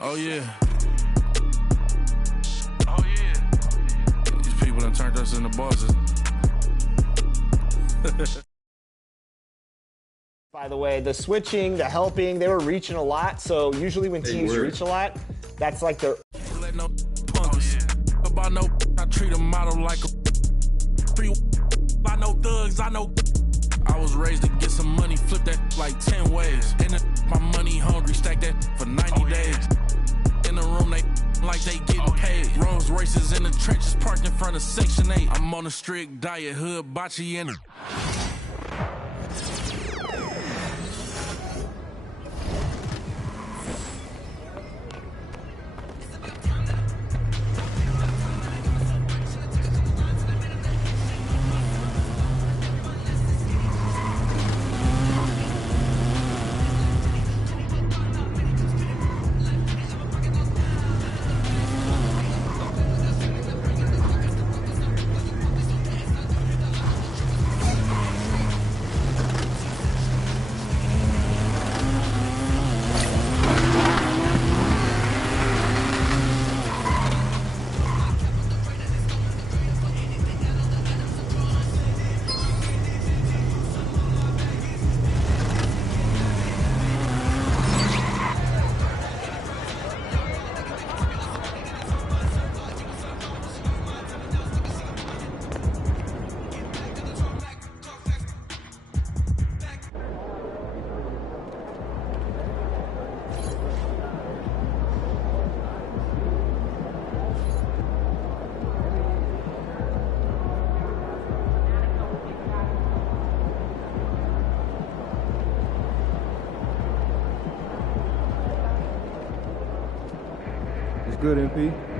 Oh yeah. Oh yeah. These people done turned us into bosses. By the way, the switching, the helping, they were reaching a lot. So usually when teams reach a lot, that's like their. Let no about no. I treat a model like a. I know thugs. I know. I was raised to get some money, flip that like 10 ways. And my money hungry, stack that for 90 days. In the room, they like they getting paid. Rolls Royces in the trenches, parked in front of Section 8. I'm on a strict diet, hood, bocce, and good, MP.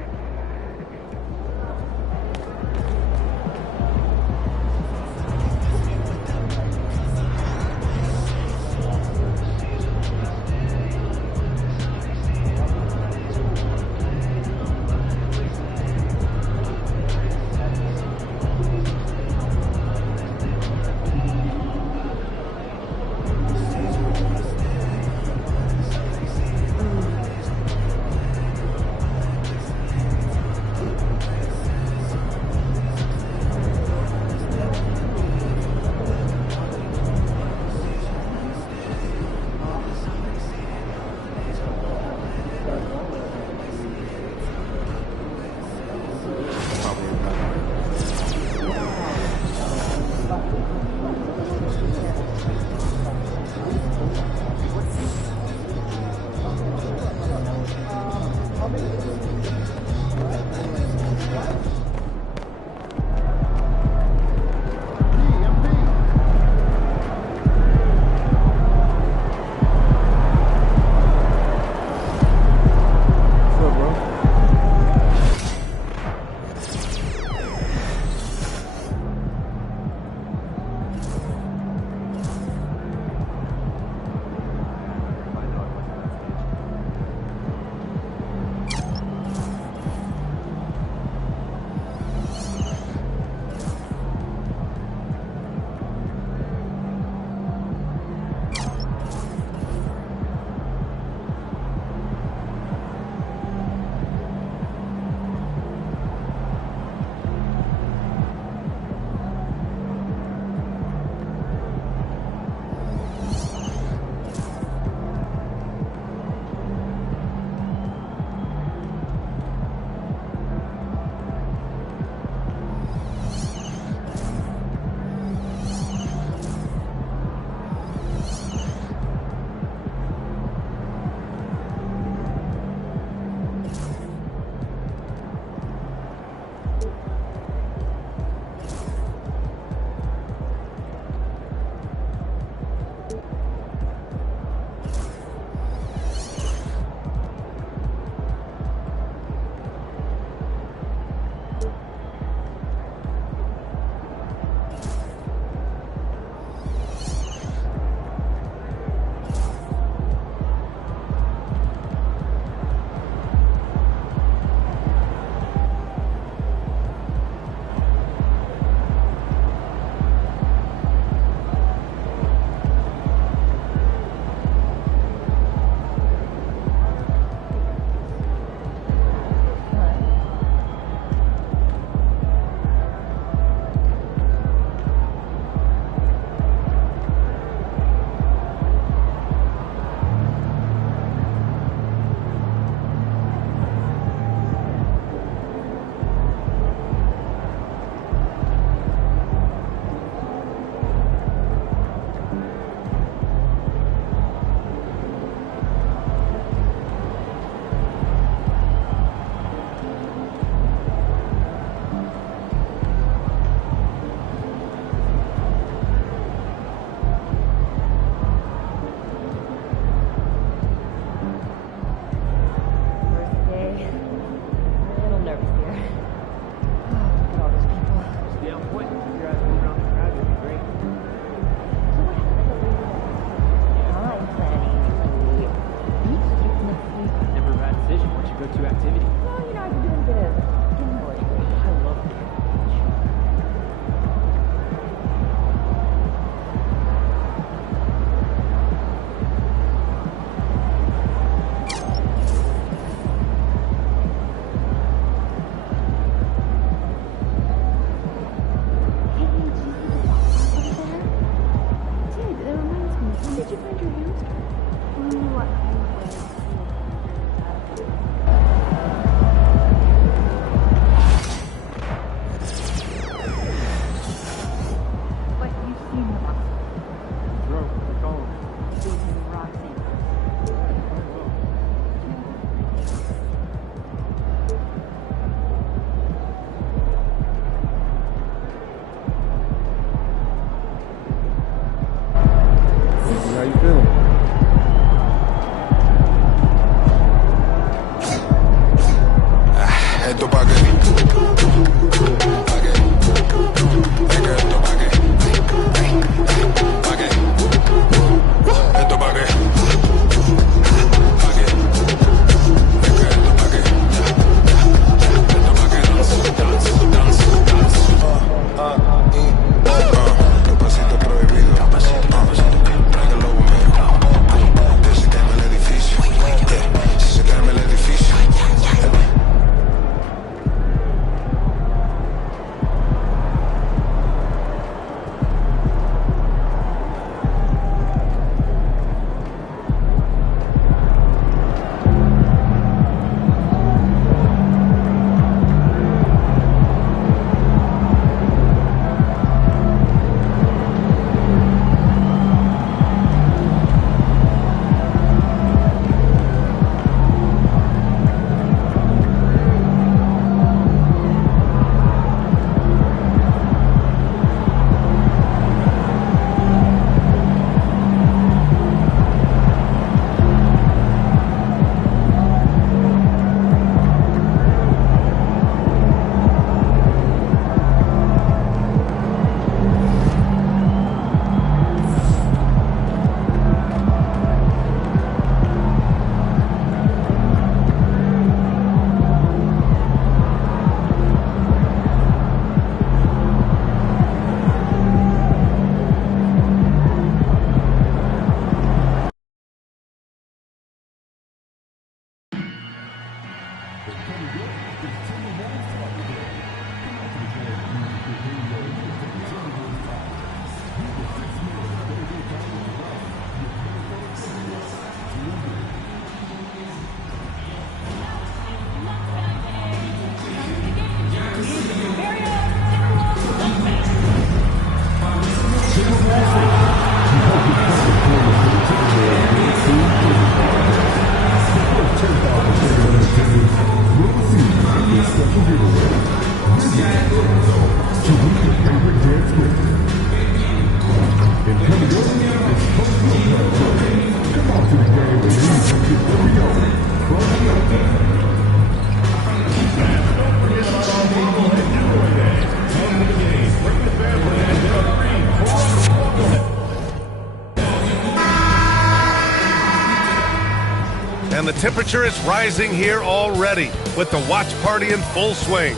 temperature is rising here already with the watch party in full swing.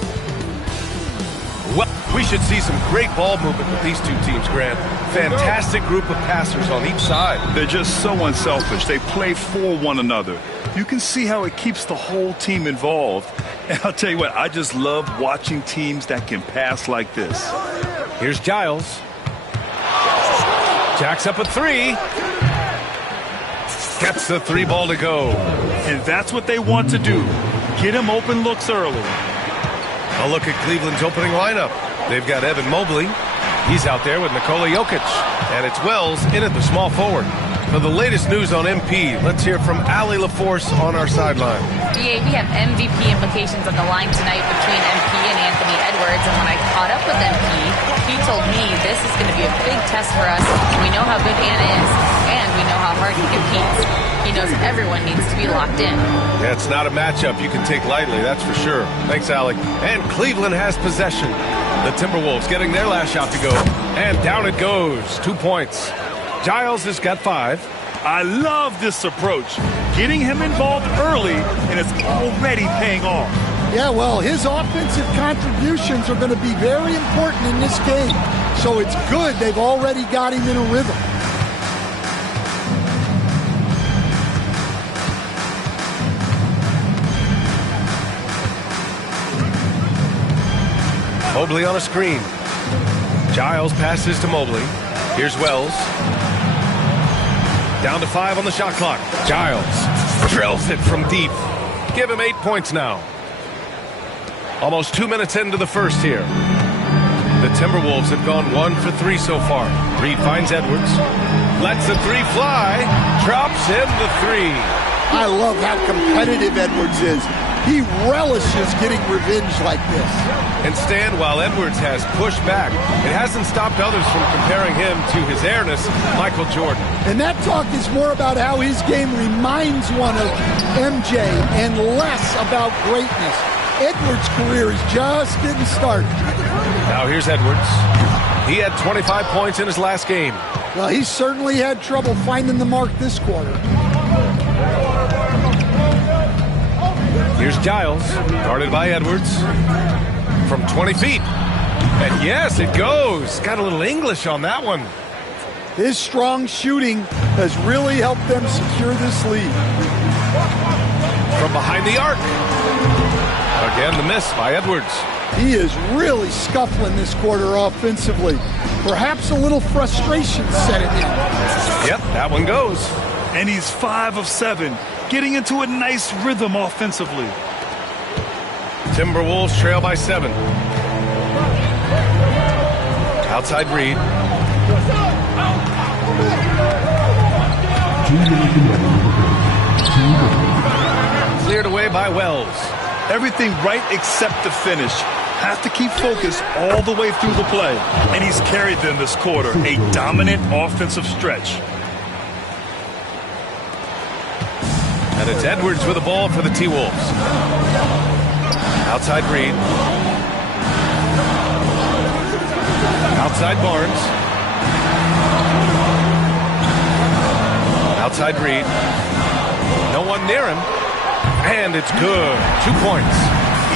Well, we should see some great ball movement with these two teams, Grant. Fantastic group of passers on each side. They're just so unselfish. They play for one another. You can see how it keeps the whole team involved. And I'll tell you what, I just love watching teams that can pass like this. Here's Giles. Jacks up a three. Gets the three ball to go. And that's what they want to do. Get him open looks early. A look at Cleveland's opening lineup. They've got Evan Mobley. He's out there with Nikola Jokic. And it's Wells in at the small forward. For the latest news on MP, let's hear from Allie LaForce on our sideline. DA, we have MVP implications on the line tonight between MP and Anthony Edwards. And when I caught up with MP, he told me this is going to be a big test for us. We know how good Anna is, and we know how hard he competes. He knows everyone needs to be locked in. Yeah, it's not a matchup you can take lightly, that's for sure. Thanks, Allie. And Cleveland has possession. The Timberwolves getting their last shot to go. And down it goes. 2 points. Giles has got 5. I love this approach. Getting him involved early, and it's already paying off. Yeah, well, his offensive contributions are going to be very important in this game. So it's good they've already got him in a rhythm. Mobley on a screen. Giles passes to Mobley. Here's Wells. Down to 5 on the shot clock. Giles drills it from deep. Give him 8 points now. Almost 2 minutes into the first here. The Timberwolves have gone 1 for 3 so far. Reed finds Edwards. Lets the three fly. Drops in the 3. I love how competitive Edwards is. He relishes getting revenge like this. And Stan, while Edwards has pushed back, it hasn't stopped others from comparing him to his airness, Michael Jordan. And that talk is more about how his game reminds one of MJ and less about greatness. Edwards' career is just getting started. Now here's Edwards. He had 25 points in his last game. Well, he certainly had trouble finding the mark this quarter. Here's Giles, guarded by Edwards, from 20 feet. And yes, it goes. Got a little English on that one. His strong shooting has really helped them secure this lead. From behind the arc. Again, the miss by Edwards. He is really scuffling this quarter offensively. Perhaps a little frustration setting in. Yep, that one goes. And he's 5 of 7, getting into a nice rhythm offensively. Timberwolves trail by 7. Outside Reed. Cleared away by Wells. Everything right except the finish. Have to keep focused all the way through the play. And he's carried them this quarter. A dominant offensive stretch. And it's Edwards with the ball for the T-Wolves. Outside Reed. Outside Barnes. Outside Reed. No one near him. And it's good. 2 points.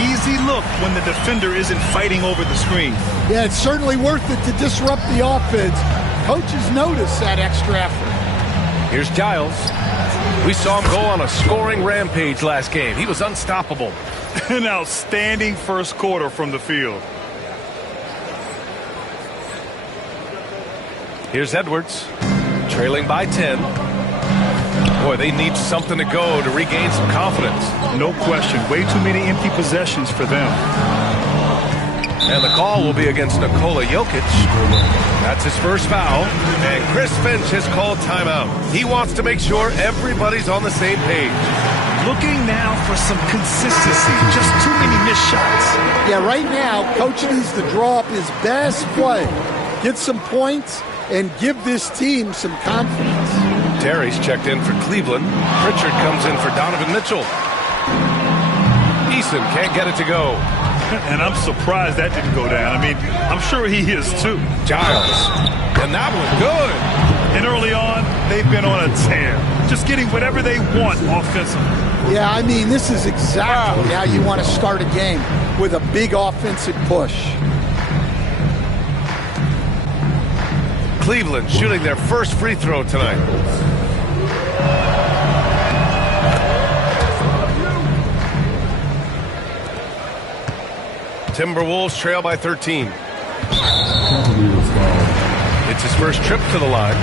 Easy look when the defender isn't fighting over the screen. Yeah, it's certainly worth it to disrupt the offense. Coaches notice that extra effort. Here's Giles. We saw him go on a scoring rampage last game. He was unstoppable. An outstanding first quarter from the field. Here's Edwards, trailing by 10. Boy, they need something to go to regain some confidence. No question. Way too many empty possessions for them. And the call will be against Nikola Jokic. That's his first foul. And Chris Finch has called timeout. He wants to make sure everybody's on the same page. Looking now for some consistency. Just too many missed shots. Yeah, right now, Coach needs to draw up his best play. Get some points and give this team some confidence. Terry's checked in for Cleveland. Pritchard comes in for Donovan Mitchell. Eason can't get it to go. And I'm surprised that didn't go down. I mean, I'm sure he is too. Giles. And that was good. And early on, they've been on a tear, just getting whatever they want offensively. Yeah, I mean, this is exactly how you want to start a game, with a big offensive push. Cleveland shooting their first free throw tonight. Timberwolves trail by 13. It's his first trip to the line.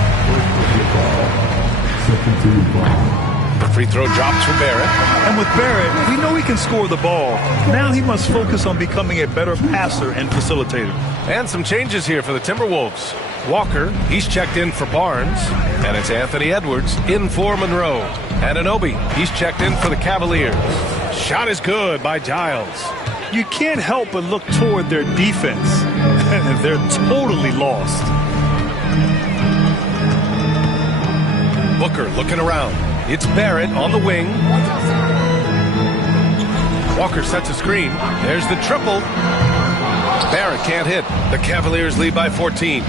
The free throw drops for Barrett. And with Barrett, we know he can score the ball. Now he must focus on becoming a better passer and facilitator. And some changes here for the Timberwolves. Walker, he's checked in for Barnes. And it's Anthony Edwards in for Monroe. And Anunoby, he's checked in for the Cavaliers. Shot is good by Giles. You can't help but look toward their defense. They're totally lost. Booker looking around. It's Barrett on the wing. Walker sets a screen. There's the triple. Barrett can't hit. The Cavaliers lead by 14.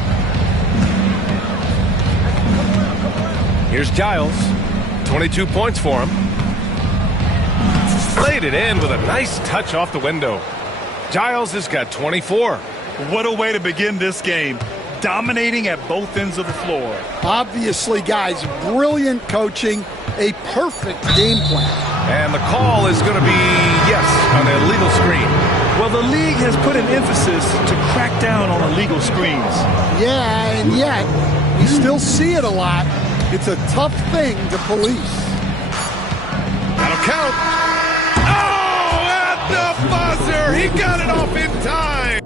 Here's Giles. 22 points for him. Laid it in with a nice touch off the window. Giles has got 24. What a way to begin this game. Dominating at both ends of the floor. Obviously, guys, brilliant coaching, a perfect game plan. And the call is going to be, yes, an illegal screen. Well, the league has put an emphasis to crack down on illegal screens. Yeah, and yet, you still see it a lot. It's a tough thing to police. That'll count. Oh, at the buzzer! He got it off in time!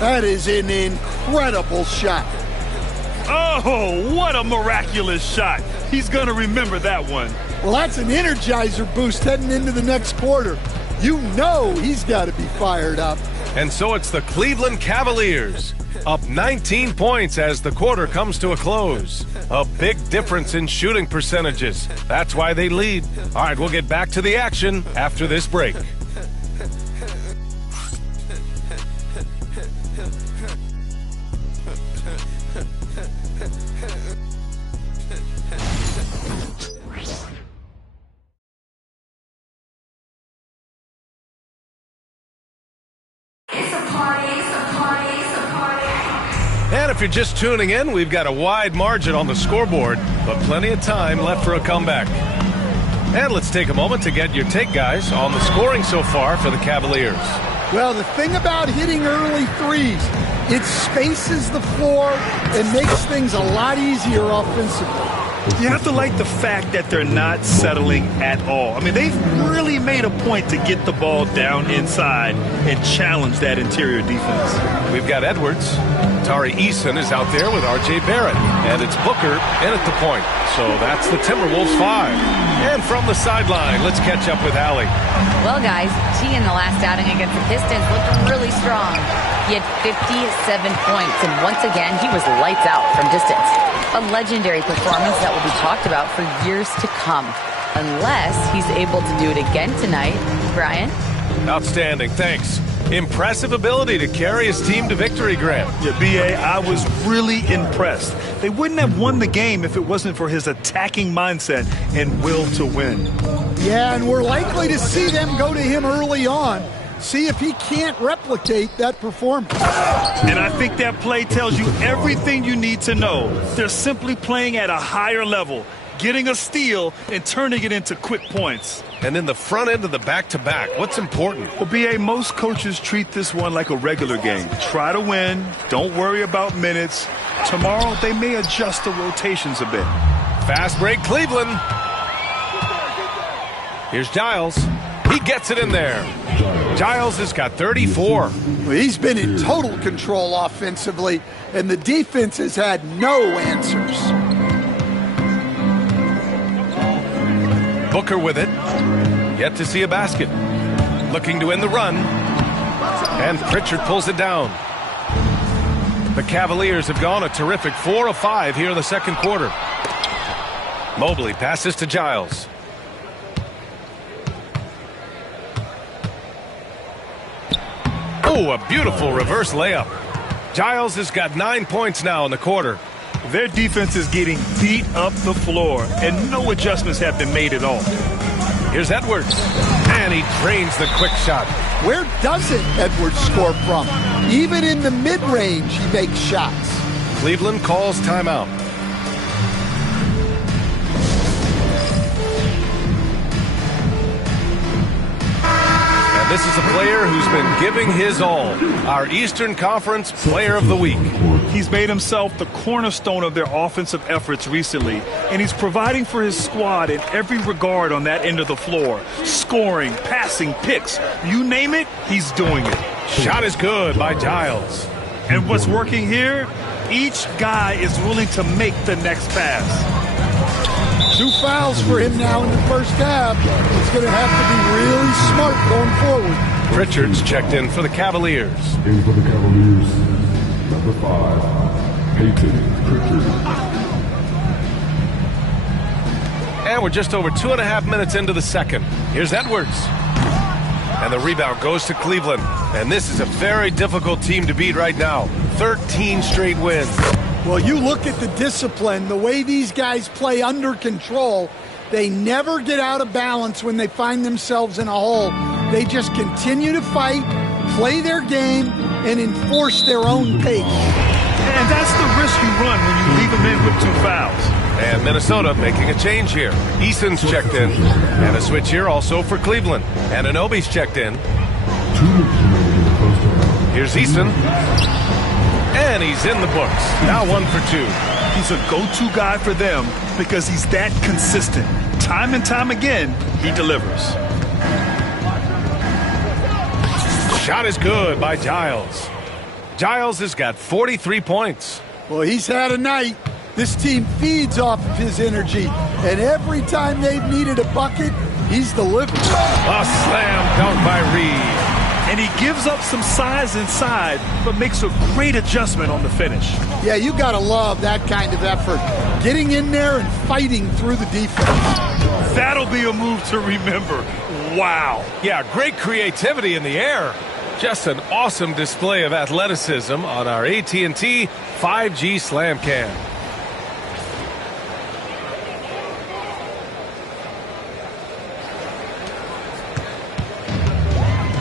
That is an incredible shot. Oh, what a miraculous shot. He's going to remember that one. Well, that's an energizer boost heading into the next quarter. You know he's got to be fired up. And so it's the Cleveland Cavaliers, up 19 points as the quarter comes to a close. A big difference in shooting percentages. That's why they lead. All right, we'll get back to the action after this break. And if you're just tuning in, we've got a wide margin on the scoreboard, but plenty of time left for a comeback. And let's take a moment to get your take, guys, on the scoring so far for the Cavaliers. Well, the thing about hitting early threes, it spaces the floor and makes things a lot easier offensively. You have to like the fact that they're not settling at all. I mean, they've really made a point to get the ball down inside and challenge that interior defense. We've got Edwards. Tari Eason is out there with R.J. Barrett. And it's Booker in at the point. So that's the Timberwolves 5. And from the sideline, let's catch up with Allie. Well, guys, T in the last outing against the Pistons looked really strong. He had 57 points, and once again, he was lights out from distance. A legendary performance that will be talked about for years to come, unless he's able to do it again tonight. Brian? Outstanding, thanks. Impressive ability to carry his team to victory, Grant. Yeah, B.A., I was really impressed. They wouldn't have won the game if it wasn't for his attacking mindset and will to win. Yeah, and we're likely to see them go to him early on. See if he can't replicate that performance. And I think that play tells you everything you need to know. They're simply playing at a higher level, getting a steal and turning it into quick points. And in the front end of the back-to-back, what's important? Well, B.A., most coaches treat this one like a regular game. Try to win. Don't worry about minutes. Tomorrow, they may adjust the rotations a bit. Fast break, Cleveland. Here's Giles. He gets it in there. Giles has got 34. Well, he's been in total control offensively, and the defense has had no answers. Booker with it. Yet to see a basket. Looking to end the run. And Pritchard pulls it down. The Cavaliers have gone a terrific 4 of 5 here in the second quarter. Mobley passes to Giles. Oh, a beautiful reverse layup. Giles has got 9 points now in the quarter. Their defense is getting beat up the floor, and no adjustments have been made at all. Here's Edwards, and he drains the quick shot. Where doesn't Edwards score from? Even in the mid-range, he makes shots. Cleveland calls timeout. And this is a player who's been giving his all. Our Eastern Conference Player of the Week. He's made himself the cornerstone of their offensive efforts recently, and he's providing for his squad in every regard on that end of the floor. Scoring, passing, picks, you name it, he's doing it. Shot is good by Giles. And what's working here? Each guy is willing to make the next pass. 2 fouls for him now in the first half. He's going to have to be really smart going forward. Pritchard's checked in for the Cavaliers. In for the Cavaliers, number 5, Peyton Pritchard. And we're just over 2.5 minutes into the second. Here's Edwards. And the rebound goes to Cleveland. And this is a very difficult team to beat right now. 13 straight wins. Well, you look at the discipline, the way these guys play under control, they never get out of balance when they find themselves in a hole. They just continue to fight, play their game, and enforce their own pace. And that's the risk you run when you leave them in with 2 fouls. And Minnesota making a change here. Eason's checked in. And a switch here also for Cleveland. And Anunoby's checked in. Here's Eason. And he's in the books. Now 1 for 2. He's a go-to guy for them because he's that consistent. Time and time again, he delivers. Shot is good by Giles. Giles has got 43 points. Well, he's had a night. This team feeds off of his energy, and every time they've needed a bucket, he's delivered. A slam dunk by Reed. And he gives up some size inside, but makes a great adjustment on the finish. Yeah, you got to love that kind of effort. Getting in there and fighting through the defense. That'll be a move to remember. Wow. Yeah, great creativity in the air. Just an awesome display of athleticism on our AT&T 5G Slam Cam.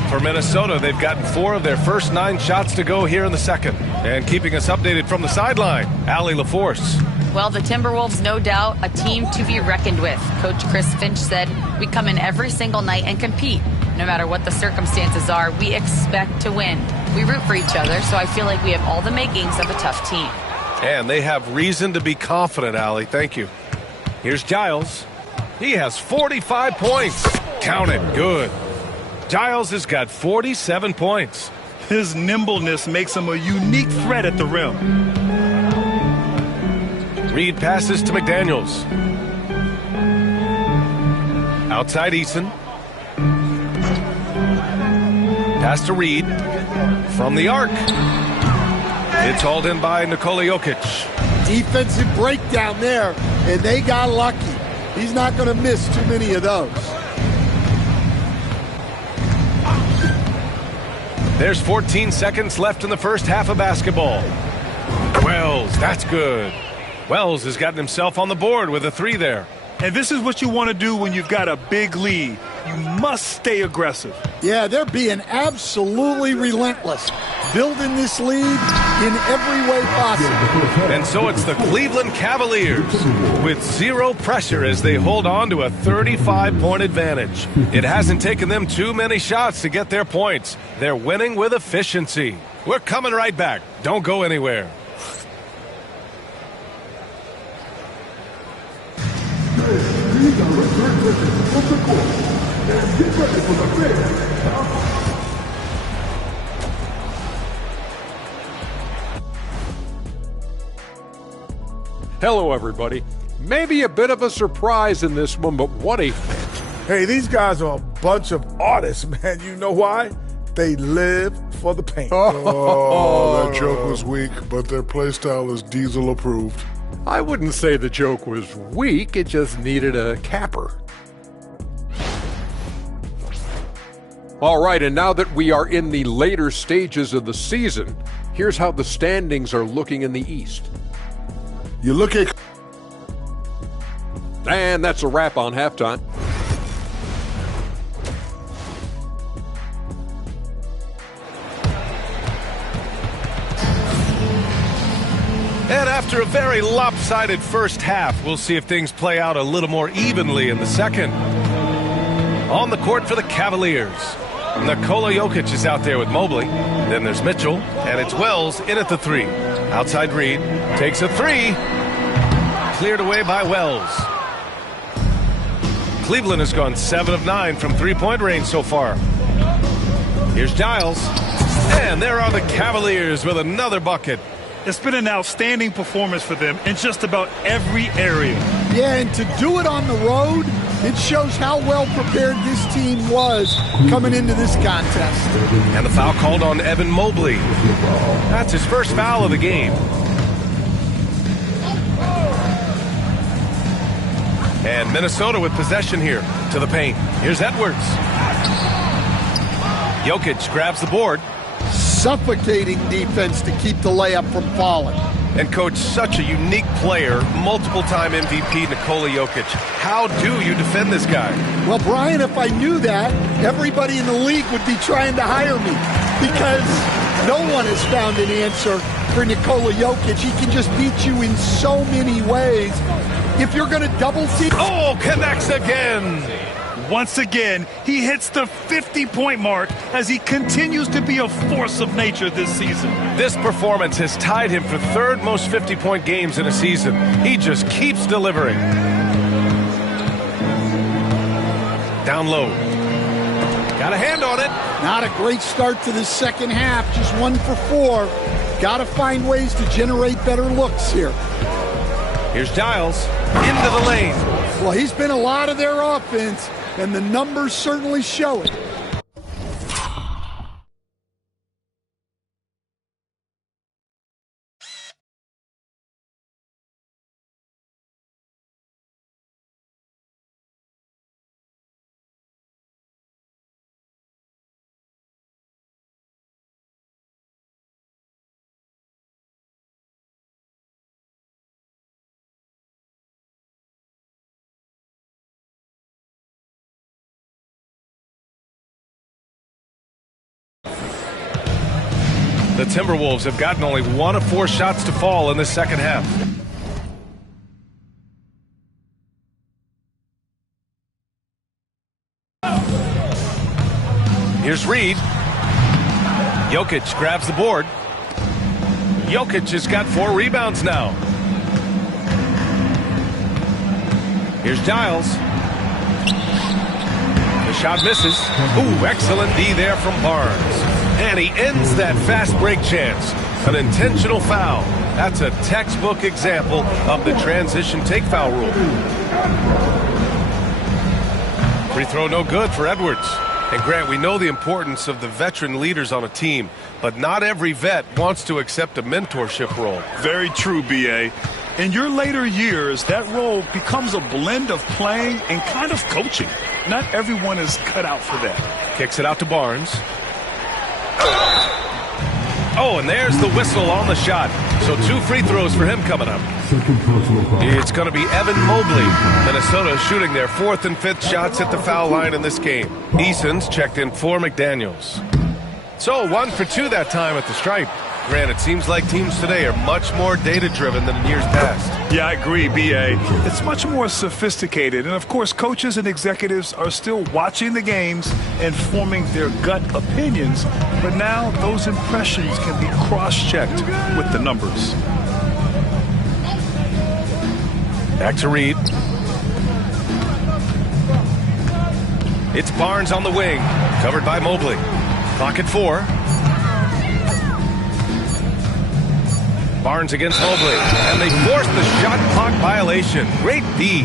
For Minnesota, they've gotten 4 of their first 9 shots to go here in the second. And keeping us updated from the sideline, Allie LaForce. Well, the Timberwolves, no doubt, a team to be reckoned with. Coach Chris Finch said, we come in every single night and compete. No matter what the circumstances are, we expect to win. We root for each other, so I feel like we have all the makings of a tough team. And they have reason to be confident, Allie. Thank you. Here's Giles. He has 45 points. Count it. Good. Giles has got 47 points. His nimbleness makes him a unique threat at the rim. Reed passes to McDaniels. Outside Eason. Pass to Reed. From the arc. It's hauled in by Nikola Jokic. Defensive breakdown there, and they got lucky. He's not going to miss too many of those. There's 14 seconds left in the first half of basketball. Wells, that's good. Wells has gotten himself on the board with a 3 there. And this is what you want to do when you've got a big lead. You must stay aggressive. Yeah, they're being absolutely relentless, building this lead in every way possible. And so it's the Cleveland Cavaliers with 0 pressure as they hold on to a 35-point advantage. It hasn't taken them too many shots to get their points. They're winning with efficiency. We're coming right back. Don't go anywhere. Hello, everybody. Maybe a bit of a surprise in this one, but what a Hey, these guys are a bunch of artists, man. You know why? They live for the paint. Oh, that joke was weak, but their play style is Diesel approved. I wouldn't say the joke was weak, it just needed a capper. All right, and now that we are in the later stages of the season, here's how the standings are looking in the East. You look at... And that's a wrap on halftime. And after a very lopsided first half, we'll see if things play out a little more evenly in the second. On the court for the Cavaliers, Nikola Jokic is out there with Mobley. Then there's Mitchell, and it's Wells in at the three. Outside Reed, takes a three. Cleared away by Wells. Cleveland has gone 7 of 9 from three-point range so far. Here's Giles, and there are the Cavaliers with another bucket. It's been an outstanding performance for them in just about every area. Yeah, and to do it on the road, it shows how well prepared this team was coming into this contest. And the foul called on Evan Mobley. That's his first foul of the game. And Minnesota with possession here to the paint. Here's Edwards. Jokic grabs the board. Suffocating defense to keep the layup from falling. And coach, such a unique player, multiple-time MVP Nikola Jokic. How do you defend this guy? Well, Brian, if I knew that, everybody in the league would be trying to hire me because no one has found an answer for Nikola Jokic. He can just beat you in so many ways. If you're going to double team... Oh, connects again! Once again, he hits the 50-point mark as he continues to be a force of nature this season. This performance has tied him for third most 50-point games in a season. He just keeps delivering. Down low. Got a hand on it. Not a great start to the second half, just 1 for 4. Got to find ways to generate better looks here. Here's Giles into the lane. Well, he's been a lot of their offense, and the numbers certainly show it. The Timberwolves have gotten only 1 of 4 shots to fall in the second half. Here's Reed. Jokic grabs the board. Jokic has got 4 rebounds now. Here's Giles. The shot misses. Ooh, excellent D there from Barnes. And he ends that fast break chance. An intentional foul. That's a textbook example of the transition take foul rule. Free throw no good for Edwards. And Grant, we know the importance of the veteran leaders on a team, but not every vet wants to accept a mentorship role. Very true, B.A. In your later years, that role becomes a blend of playing and kind of coaching. Not everyone is cut out for that. Kicks it out to Barnes. Oh, and there's the whistle on the shot. So 2 free throws for him coming up. It's going to be Evan Mobley. Minnesota shooting their 4th and 5th shots at the foul line in this game. Eason's checked in for McDaniels. So 1 for 2 that time at the stripe. Grant, it seems like teams today are much more data-driven than in years past. Yeah, I agree, B.A. It's much more sophisticated. And, of course, coaches and executives are still watching the games and forming their gut opinions. But now those impressions can be cross-checked with the numbers. Back to Reed. It's Barnes on the wing, covered by Mobley. Clock at 4. Barnes against Mobley, and they force the shot clock violation. Great D.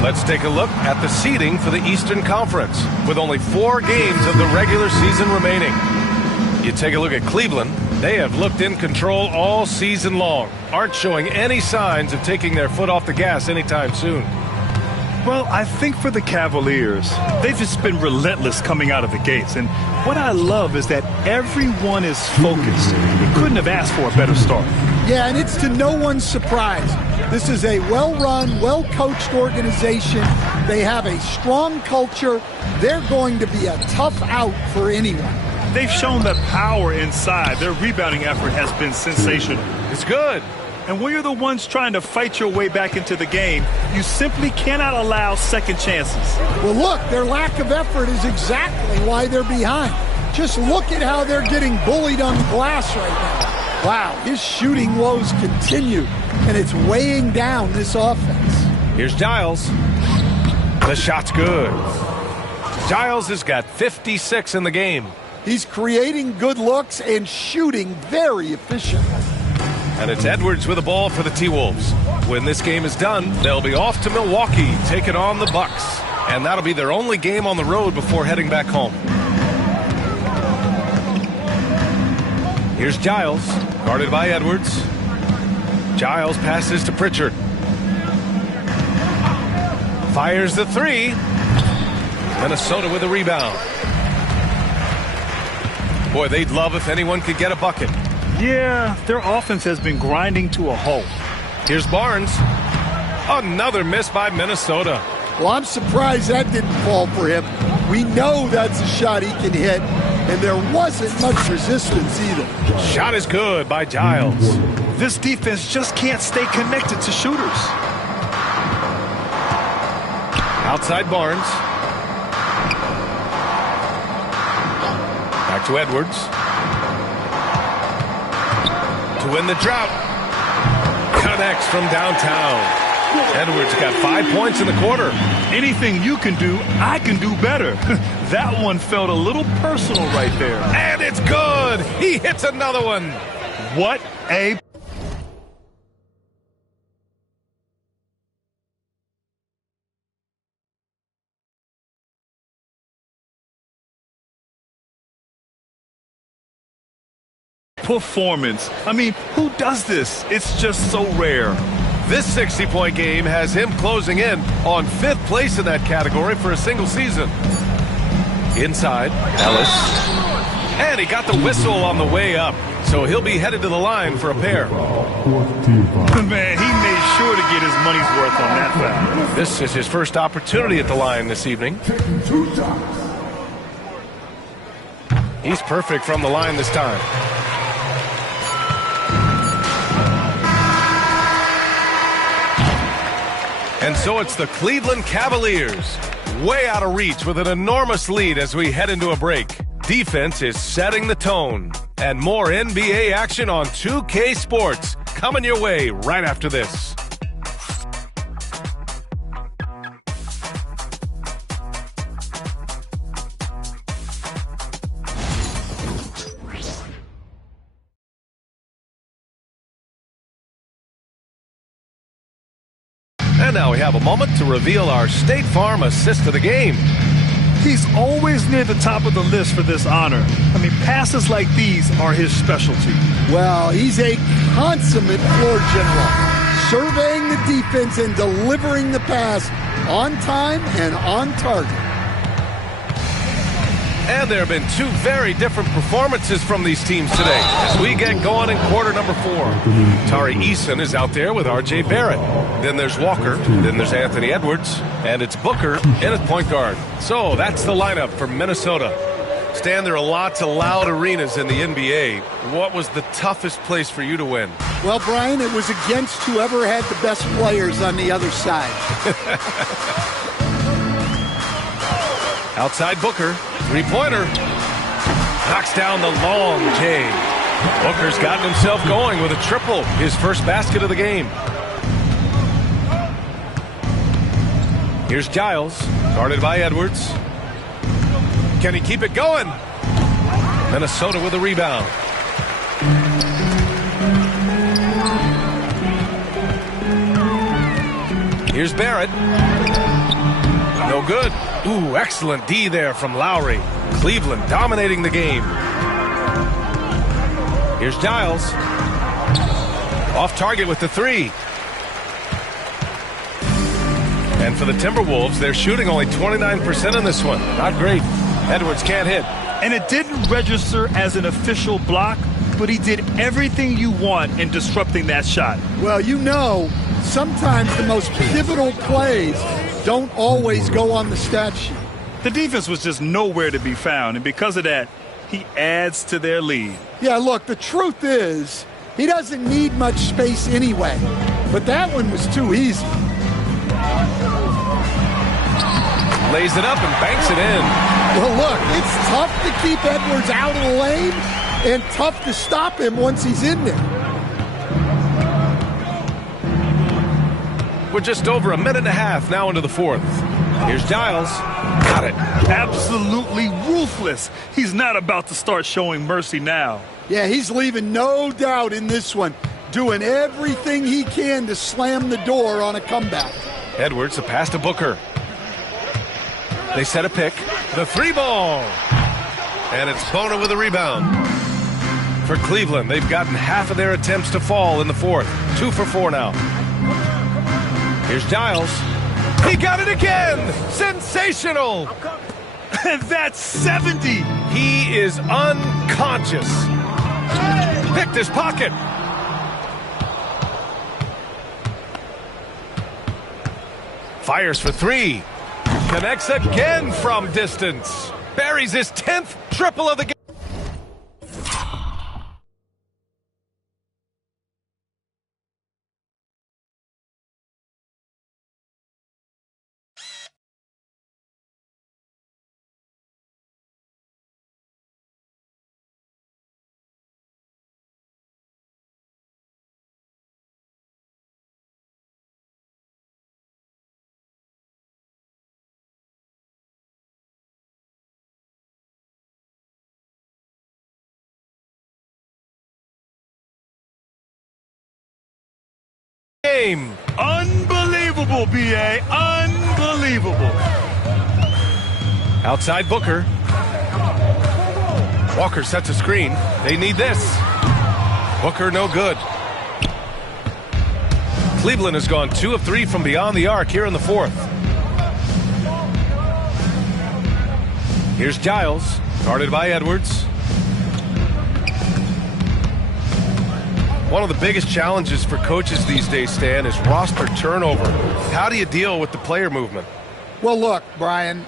Let's take a look at the seeding for the Eastern Conference, with only 4 games of the regular season remaining. You take a look at Cleveland. They have looked in control all season long. Aren't showing any signs of taking their foot off the gas anytime soon. Well, I think for the Cavaliers, they've just been relentless coming out of the gates. And what I love is that everyone is focused. They couldn't have asked for a better start. Yeah, and it's to no one's surprise. This is a well-run, well-coached organization. They have a strong culture. They're going to be a tough out for anyone. They've shown the power inside. Their rebounding effort has been sensational. It's good. And when you're the ones trying to fight your way back into the game, you simply cannot allow second chances. Well, look, their lack of effort is exactly why they're behind. Just look at how they're getting bullied on the glass right now. Wow, his shooting woes continue, and it's weighing down this offense. Here's Giles. The shot's good. Giles has got 56 in the game. He's creating good looks and shooting very efficiently. And it's Edwards with the ball for the T-Wolves. When this game is done, they'll be off to Milwaukee, taking on the Bucks. And that'll be their only game on the road before heading back home. Here's Giles, guarded by Edwards. Giles passes to Pritchard. Fires the three. Minnesota with a rebound. Boy, they'd love if anyone could get a bucket. Yeah, their offense has been grinding to a halt. Here's Barnes. Another miss by Minnesota. Well, I'm surprised that didn't fall for him. We know that's a shot he can hit, and there wasn't much resistance either. Shot is good by Giles. This defense just can't stay connected to shooters. Outside Barnes. Back to Edwards. To win the drought. Connects from downtown. Edwards got 5 points in the quarter. Anything you can do, I can do better. That one felt a little personal right there. And it's good. He hits another one. What a performance. I mean, who does this? It's just so rare. This 60-point game has him closing in on 5th place in that category for a single season. Inside, Ellis. And he got the whistle on the way up, so he'll be headed to the line for a pair. Man, he made sure to get his money's worth on that foul. This is his first opportunity at the line this evening. He's perfect from the line this time. And so it's the Cleveland Cavaliers, way out of reach with an enormous lead as we head into a break. Defense is setting the tone. And more NBA action on 2K Sports coming your way right after this. And now we have a moment to reveal our State Farm assist of the game. He's always near the top of the list for this honor. I mean, passes like these are his specialty. Well, he's a consummate floor general, surveying the defense and delivering the pass on time and on target. And there have been 2 very different performances from these teams today as we get going in quarter number 4. Tari Eason is out there with R.J. Barrett. Then there's Walker. Then there's Anthony Edwards. And it's Booker in at point guard. So that's the lineup for Minnesota. Stan, there are lots of loud arenas in the NBA. What was the toughest place for you to win? Well, Brian, it was against whoever had the best players on the other side. Outside Booker. Three-pointer. Knocks down the long J. Booker's gotten himself going with a triple. His first basket of the game. Here's Giles. Guarded by Edwards. Can he keep it going? Minnesota with a rebound. Here's Barrett. No good. Ooh, excellent D there from Lowry. Cleveland dominating the game. Here's Giles. Off target with the three. And for the Timberwolves, they're shooting only 29% on this one. Not great. Edwards can't hit. And it didn't register as an official block, but he did everything you want in disrupting that shot. Well, you know, sometimes the most pivotal plays don't always go on the stat sheet. The defense was just nowhere to be found, and because of that, he adds to their lead. Yeah, look, the truth is, he doesn't need much space anyway, but that one was too easy. Lays it up and banks it in. Well, look, it's tough to keep Edwards out of the lane and tough to stop him once he's in there. We're just over a minute and a half now into the fourth. Here's Giles. Got it. Absolutely ruthless. He's not about to start showing mercy now. Yeah, he's leaving no doubt in this one, doing everything he can to slam the door on a comeback. Edwards, the pass to Booker. They set a pick. The three ball. And it's Bono with a rebound. For Cleveland, they've gotten half of their attempts to fall in the fourth. 2 for 4 now. Here's Giles. He got it again! Sensational! And that's 70! He is unconscious. Picked his pocket. Fires for three. Connects again from distance. Buries his 10th triple of the game. Unbelievable, B.A. Unbelievable. Outside Booker. Walker sets a screen. They need this. Booker no good. Cleveland has gone 2 of 3 from beyond the arc here in the fourth. Here's Giles, guarded by Edwards. One of the biggest challenges for coaches these days, Stan, is roster turnover. How do you deal with the player movement? Well, look, Brian,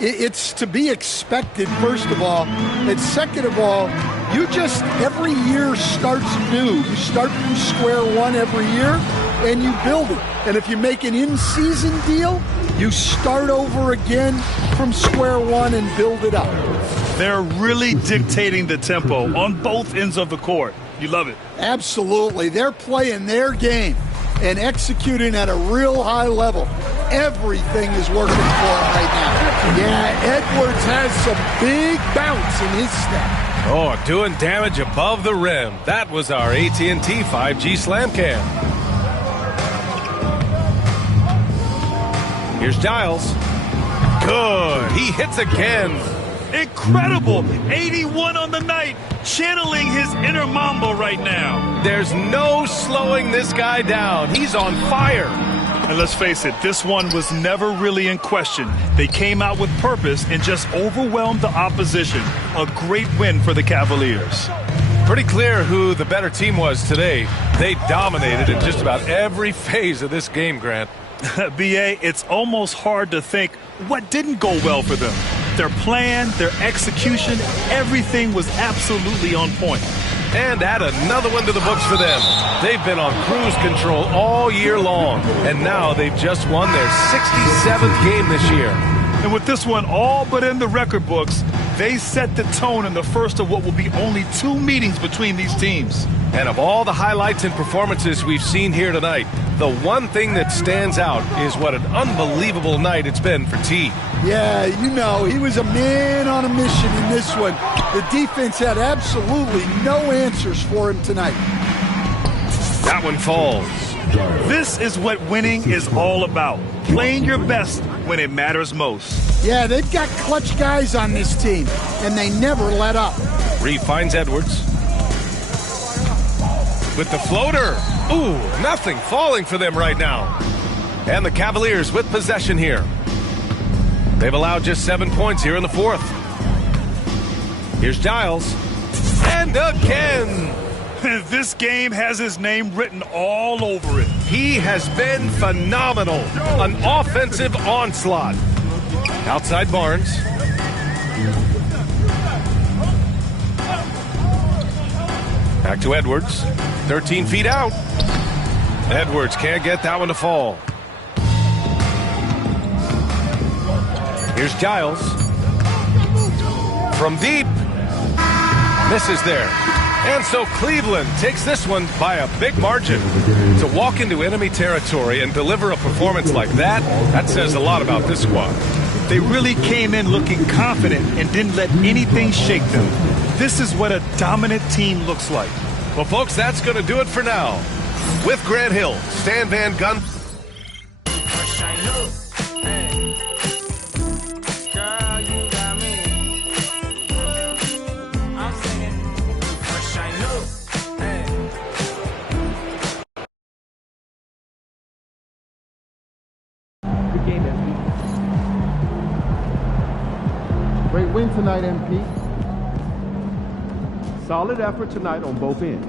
it's to be expected, first of all. And second of all, you just, every year starts new. You start from square one every year, and you build it. And if you make an in-season deal, you start over again from square one and build it up. They're really dictating the tempo on both ends of the court. You love it. Absolutely. They're playing their game and executing at a real high level. Everything is working for them right now. Yeah, Edwards has some big bounce in his step. Oh, doing damage above the rim. That was our AT&T 5G Slam Cam. Here's Giles. Good. He hits again. Incredible. 81 on the night. Channeling his inner Mamba right now. There's no slowing this guy down. He's on fire. And let's face it, this one was never really in question. They came out with purpose and just overwhelmed the opposition. A great win for the Cavaliers. Pretty clear who the better team was today. They dominated in just about every phase of this game, Grant. B.A., it's almost hard to think what didn't go well for them. Their plan, their execution, everything was absolutely on point. And add another one to the books for them. They've been on cruise control all year long, and now they've just won their 67th game this year. And with this one all but in the record books, they set the tone in the first of what will be only 2 meetings between these teams. And of all the highlights and performances we've seen here tonight, the one thing that stands out is what an unbelievable night it's been for T. Yeah, you know, he was a man on a mission in this one. The defense had absolutely no answers for him tonight. That one falls. This is what winning is all about. Playing your best when it matters most. Yeah, they've got clutch guys on this team, and they never let up. Reed finds Edwards. with the floater. Ooh, nothing falling for them right now. And the Cavaliers with possession here. They've allowed just 7 points here in the fourth. Here's Giles. And again. This game has his name written all over it. He has been phenomenal. An offensive onslaught. Outside Barnes. Back to Edwards. 13 feet out. Edwards can't get that one to fall. Here's Giles. From deep. Misses there. And so Cleveland takes this one by a big margin. To walk into enemy territory and deliver a performance like that, that says a lot about this squad. They really came in looking confident and didn't let anything shake them. This is what a dominant team looks like. Well, folks, that's going to do it for now. With Grant Hill, Stan Van Gunn. Great win tonight, MP. Solid effort tonight on both ends.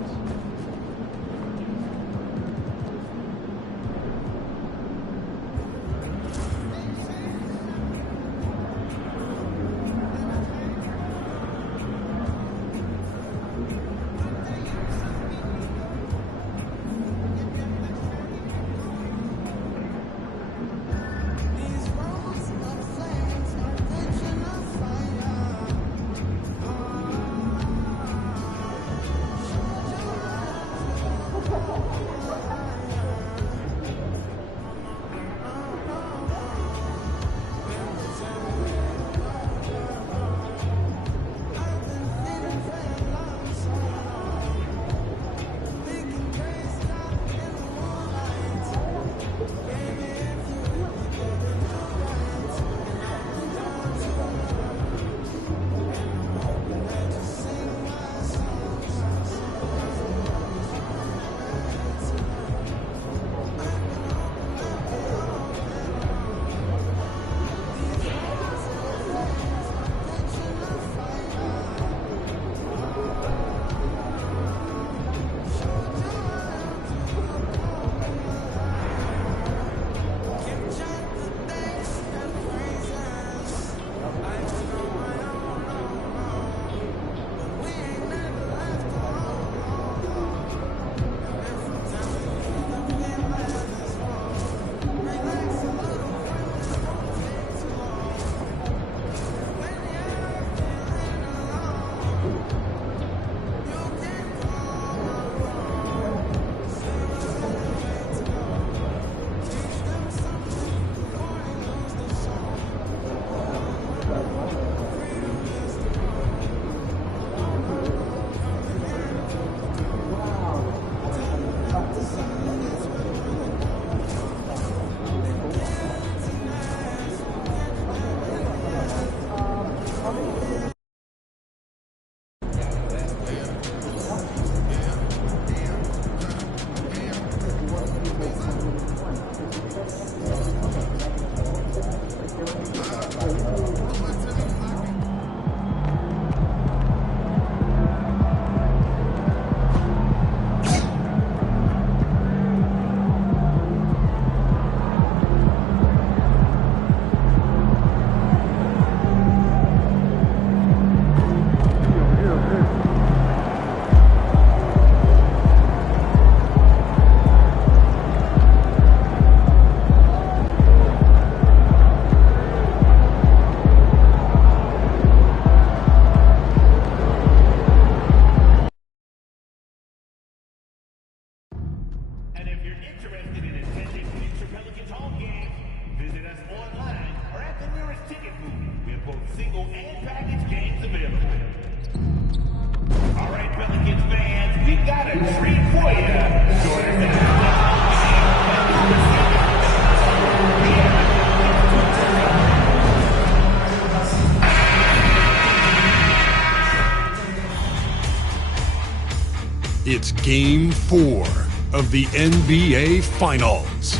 It's Game 4 of the NBA Finals.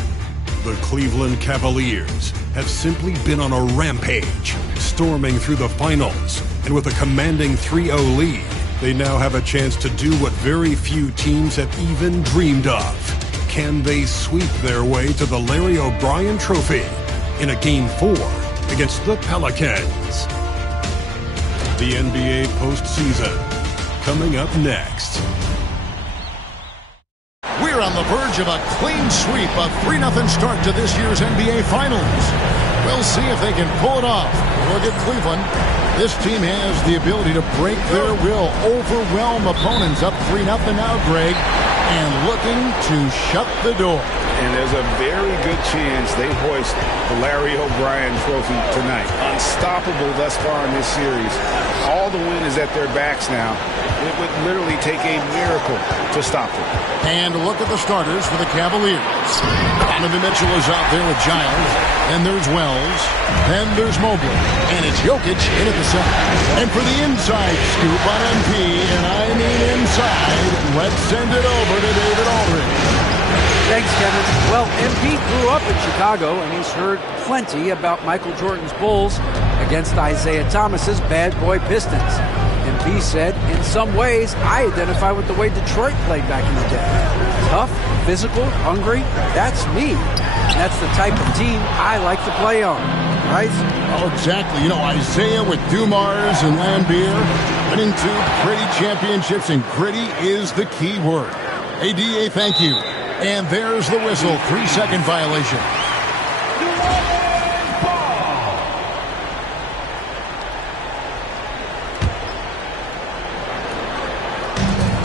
The Cleveland Cavaliers have simply been on a rampage, storming through the finals, and with a commanding 3-0 lead, they now have a chance to do what very few teams have even dreamed of. Can they sweep their way to the Larry O'Brien Trophy in a Game 4 against the Pelicans? The NBA postseason, coming up next. We're on the verge of a clean sweep, a 3-0 start to this year's NBA Finals. We'll see if they can pull it off. Look at Cleveland. This team has the ability to break their will, overwhelm opponents up 3-0 now, Greg, and looking to shut the door. And there's a very good chance they hoist the Larry O'Brien Trophy tonight. Unstoppable thus far in this series. All the wind is at their backs now. It would literally take a miracle to stop them. And look at the starters for the Cavaliers. Donovan Mitchell is out there with Giles. Then there's Wells. Then there's Mobley. And it's Jokic in at the center. And for the inside scoop on MP, and I mean inside, let's send it over to David Aldridge. Thanks, Kevin. Well, MP grew up in Chicago, and he's heard plenty about Michael Jordan's Bulls against Isaiah Thomas's bad boy Pistons. MP said, in some ways, I identify with the way Detroit played back in the day. Tough, physical, hungry, that's me. And that's the type of team I like to play on, right? Oh, exactly. You know, Isaiah with Dumars and Lambeer winning 2 gritty championships, and gritty is the key word. ADA, thank you. And there's the whistle, 3-second violation.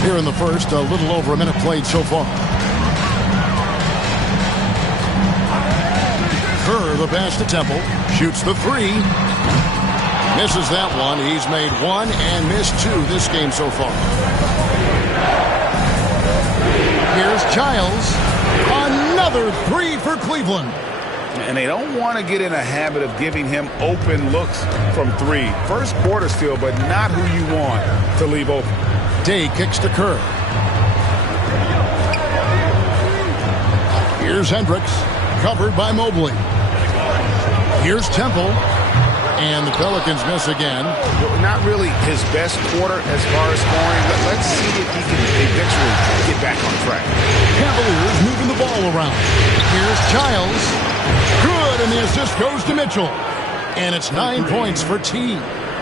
Here in the first, a little over a minute played so far. Kerr, the pass to Temple, shoots the 3. Misses that one. He's made 1 and missed 2 this game so far. Here's Giles. Another 3 for Cleveland. And they don't want to get in a habit of giving him open looks from 3. First quarter still, but not who you want to leave open. Day kicks to Kerr. Here's Hendricks, covered by Mobley. Here's Temple. And the Pelicans miss again. Not really his best quarter as far as scoring, but let's see if he can eventually get back on track. Cavaliers moving the ball around. Here's Giles. Good, and the assist goes to Mitchell. And it's 9 points for T.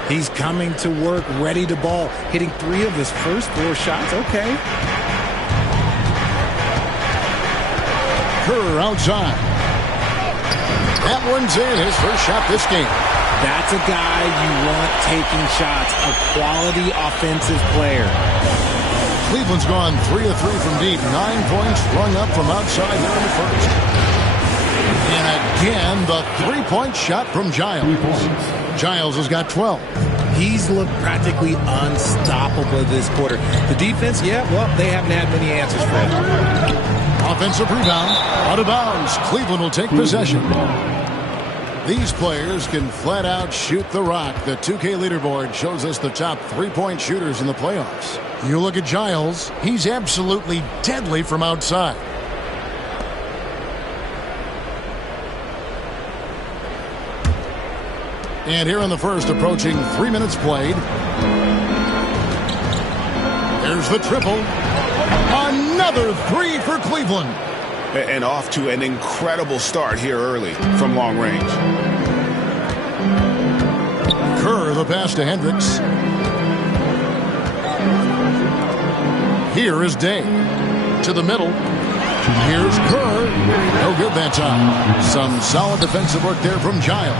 He's coming to work, ready to ball, hitting 3 of his first 4 shots. Okay. Kerr outside. That one's in, his first shot this game. That's a guy you want taking shots, a quality offensive player. Cleveland's gone 3 of 3 from deep. 9 points rung up from outside there in the first. And again, the 3-point shot from Giles. Giles has got 12. He's looked practically unstoppable this quarter. The defense, yeah, well, they haven't had many answers for him. Offensive rebound, out of bounds. Cleveland will take possession. These players can flat out shoot the rock. The 2K leaderboard shows us the top 3-point shooters in the playoffs. You look at Giles, he's absolutely deadly from outside. And here in the first, approaching 3 minutes played. There's the triple. Another 3 for Cleveland. And off to an incredible start here early from long range. Kerr, the pass to Hendricks. Here is Day. To the middle. Here's Kerr. No good that time. Some solid defensive work there from Giles.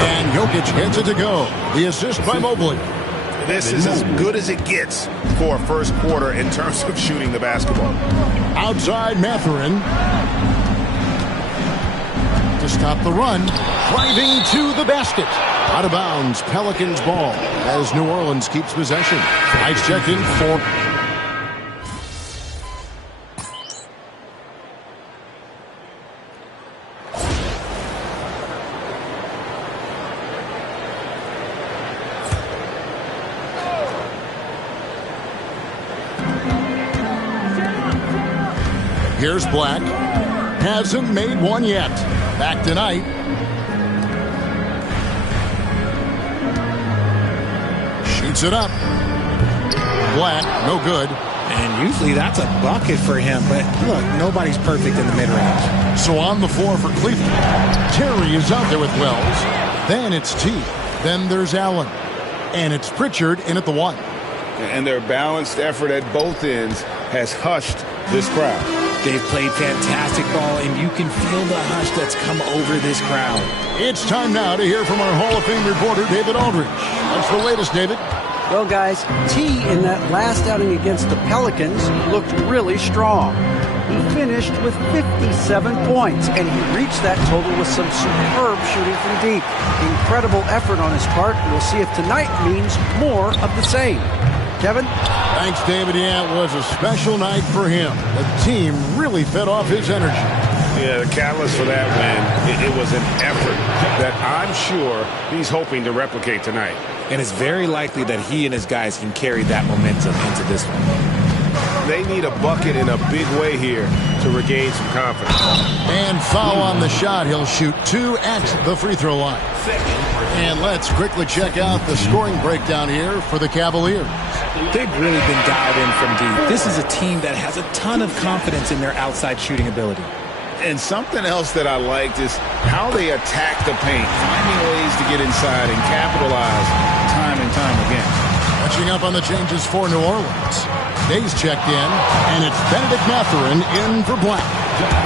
And Jokic gets it to go. The assist by Mobley. This is as good as it gets for a first quarter in terms of shooting the basketball. Outside Mathurin. To stop the run. Driving to the basket. Out of bounds. Pelicans ball as New Orleans keeps possession. Ice check in for... Here's Black. Hasn't made one yet. Back tonight. Shoots it up. Black, no good. And usually that's a bucket for him, but look, nobody's perfect in the mid-range. So on the floor for Cleveland, Terry is out there with Wells. Then it's T. Then there's Allen. And it's Pritchard in at the 1. And their balanced effort at both ends has hushed this crowd. They've played fantastic ball, and you can feel the hush that's come over this crowd. It's time now to hear from our Hall of Fame reporter, David Aldridge. What's the latest, David? Well, guys, T in that last outing against the Pelicans looked really strong. He finished with 57 points, and he reached that total with some superb shooting from deep. Incredible effort on his part. We'll see if tonight means more of the same. Kevin? Thanks, David. Yeah, it was a special night for him. The team really fed off his energy. Yeah, the catalyst for that win, it was an effort that I'm sure he's hoping to replicate tonight. And it's very likely that he and his guys can carry that momentum into this one. They need a bucket in a big way here to regain some confidence. And foul on the shot. He'll shoot 2 at the free throw line. And let's quickly check out the scoring breakdown here for the Cavaliers. They've really been dialed in from deep. This is a team that has a ton of confidence in their outside shooting ability. And something else that I liked is how they attack the paint, finding ways to get inside and capitalize time and time again. Catching up on the changes for New Orleans. Days checked in, and it's Benedict Mathurin in for Black.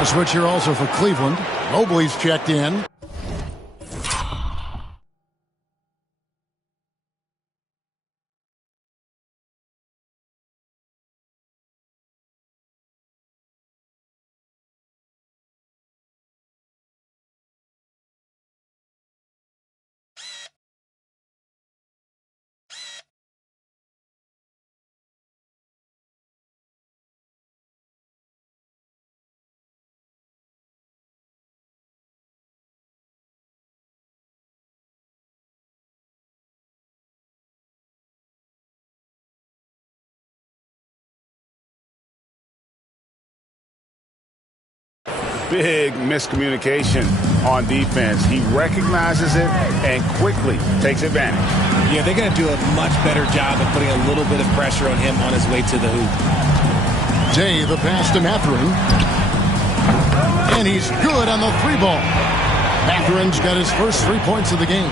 A switch here also for Cleveland. Mobley's checked in. Big miscommunication on defense. He recognizes it and quickly takes advantage. Yeah, they're going to do a much better job of putting a little bit of pressure on him on his way to the hoop. Day, the pass to Mathurin. And he's good on the 3-ball. Mathurin's got his first 3 points of the game.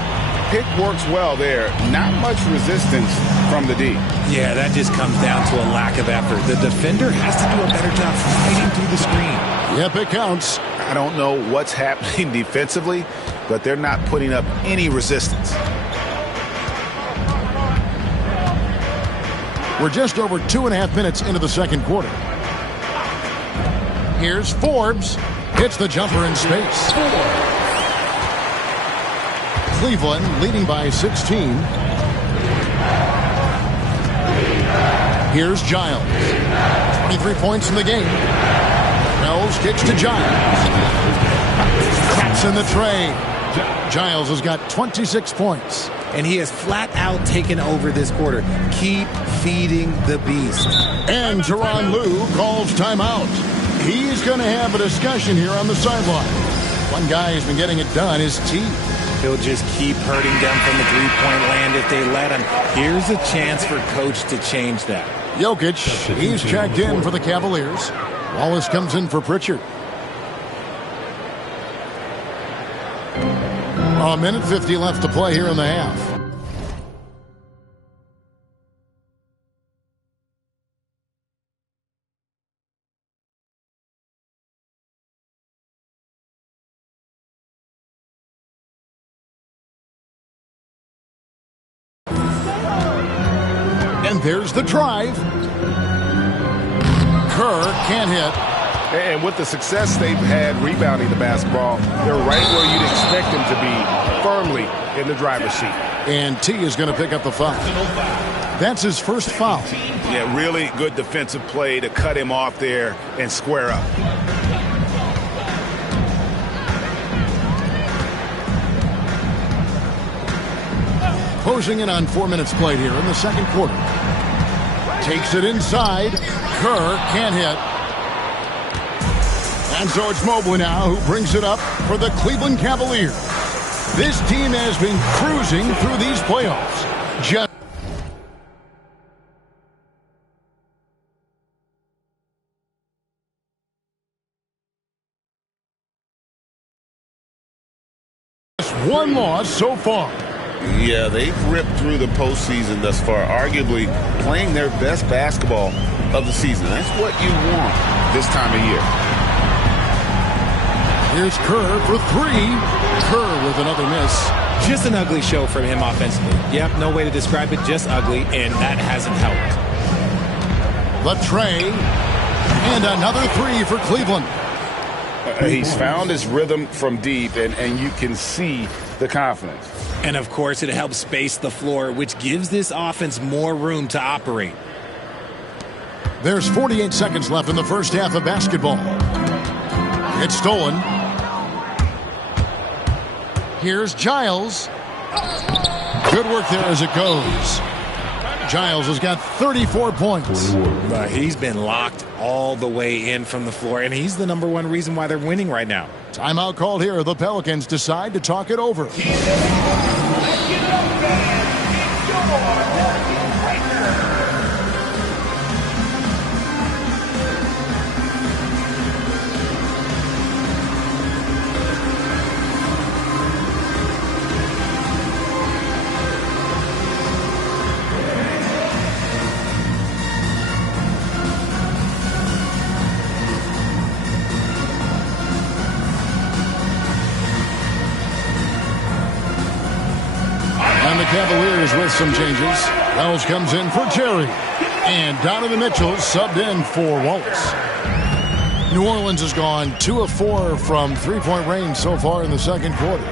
Pick works well there. Not much resistance from the D. Yeah, that just comes down to a lack of effort. The defender has to do a better job fighting through the screen. Yep, it counts. I don't know what's happening defensively, but they're not putting up any resistance. We're just over 2.5 minutes into the second quarter. Here's Forbes. Hits the jumper in space. Cleveland leading by 16. Here's Giles. 23 points in the game. Wells kicks to Giles. Taps in the tray. Giles has got 26 points. And he has flat out taken over this quarter. Keep feeding the beast. And Tyronn Lue calls timeout. He's going to have a discussion here on the sideline. One guy who's been getting it done is T. He'll just keep hurting them from the three-point land if they let him. Here's a chance for Coach to change that. Jokic, he's checked in for the Cavaliers. Wallace comes in for Pritchard. A minute 50 left to play here in the half. And there's the drive. Kerr can't hit. And with the success they've had rebounding the basketball, they're right where you'd expect them to be, firmly in the driver's seat. And T is going to pick up the foul. That's his first foul. Yeah, really good defensive play to cut him off there and square up. Closing in on 4 minutes played here in the second quarter. Takes it inside. Kerr can't hit. And so it's Mobley now who brings it up for the Cleveland Cavaliers. This team has been cruising through these playoffs. Just one loss so far. Yeah, they've ripped through the postseason thus far, arguably playing their best basketball of the season. That's what you want this time of year. Here's Kerr for three. Kerr with another miss. Just an ugly show from him offensively. Yep, no way to describe it, just ugly, and that hasn't helped. The tray, and another three for Cleveland. He's found his rhythm from deep, and you can see the confidence. And, of course, it helps space the floor, which gives this offense more room to operate. There's 48 seconds left in the first half of basketball. It's stolen. Here's Giles. Good work there as it goes. Giles has got 34 points. He's been locked all the way in from the floor, and he's the #1 reason why they're winning right now. Timeout called here. The Pelicans decide to talk it over. Cavaliers with some changes. Wells comes in for Terry. And Donovan Mitchell subbed in for Wallace. New Orleans has gone 2 of 4 from three-point range so far in the second quarter.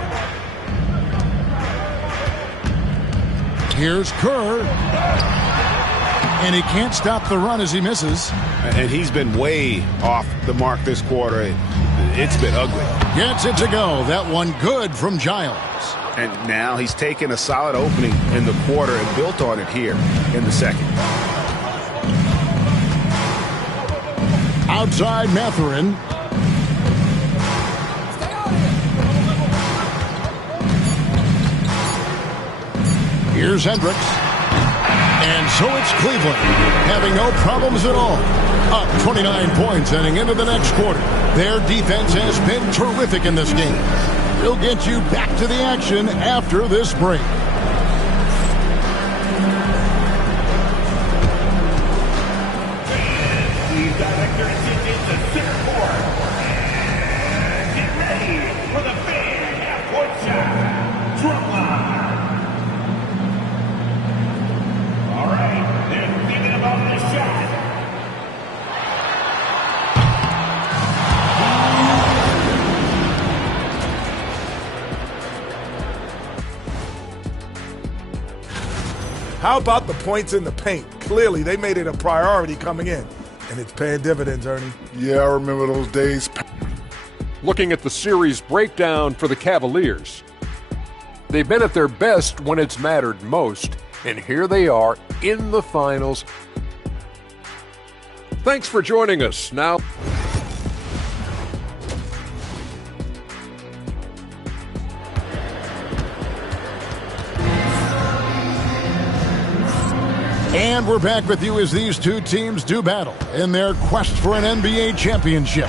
Here's Kerr. And he can't stop the run as he misses. And he's been way off the mark this quarter. It's been ugly. Gets it to go. That one good from Giles. And now he's taken a solid opening in the quarter and built on it here in the second. Outside Mathurin. Here's Hendricks. And so it's Cleveland, having no problems at all. Up 29 points heading into the next quarter. Their defense has been terrific in this game. We'll get you back to the action after this break. Please direct your attention to center court. And get ready for the fan half-court shot. Drumline. All right, they're thinking about the shot. How about the points in the paint? Clearly, they made it a priority coming in, and it's paying dividends, Ernie. Yeah, I remember those days. Looking at the series breakdown for the Cavaliers. They've been at their best when it's mattered most, and here they are in the finals. Thanks for joining us. Now, and we're back with you as these two teams do battle in their quest for an NBA championship.